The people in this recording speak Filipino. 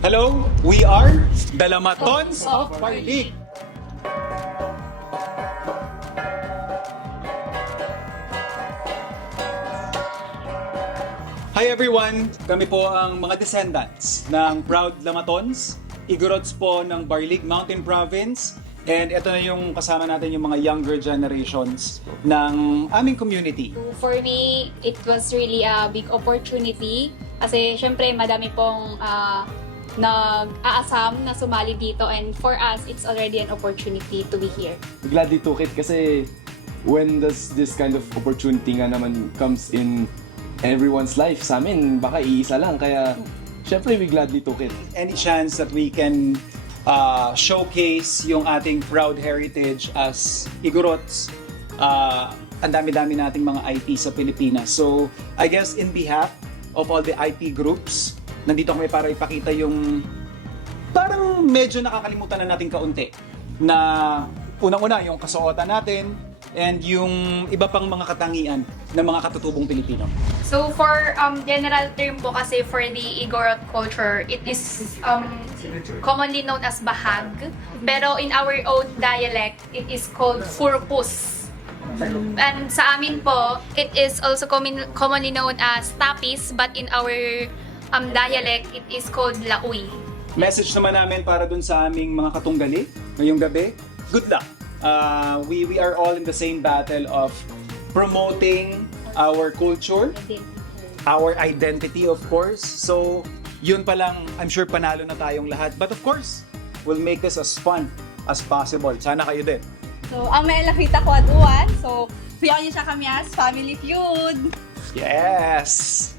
Hello, we are the Lamatons of Barlig. Hi everyone! Kami po ang mga descendants ng proud Lamatons, Igorots po ng Barlig Mountain Province. And ito na yung kasama natin yung mga younger generations ng aming community. For me, it was really a big opportunity kasi syempre madami pong nag-aasam na sumali dito, and for us, it's already an opportunity to be here. We gladly took it kasi when does this kind of opportunity nga naman comes in everyone's life, sa amin baka iisa lang, kaya syempre we gladly took it. Any chance that we can showcase yung ating proud heritage as Igorots, ang dami-dami nating mga IP sa Pilipinas. So, I guess in behalf of all the IP groups, nandito kami para ipakita yung parang medyo nakakalimutan na natin kaunti na unang-una yung kasuotan natin and yung iba pang mga katangian ng mga katutubong Pilipino. So for general term po kasi for the Igorot culture, it is commonly known as bahag. Pero in our own dialect, it is called furpus. And sa amin po, it is also commonly known as tapis, but in our dialect, it is called lauy. Message naman namin para dun sa aming mga katunggali ngayong gabi, good luck! We are all in the same battle of promoting our culture, our identity, of course. So, yun pa lang, I'm sure panalo na tayong lahat. But of course, we'll make this as fun as possible. Sana kayo din. So, ang may nakita ko at uwan. So, piyon niyo siya kami as Family Feud. Yes!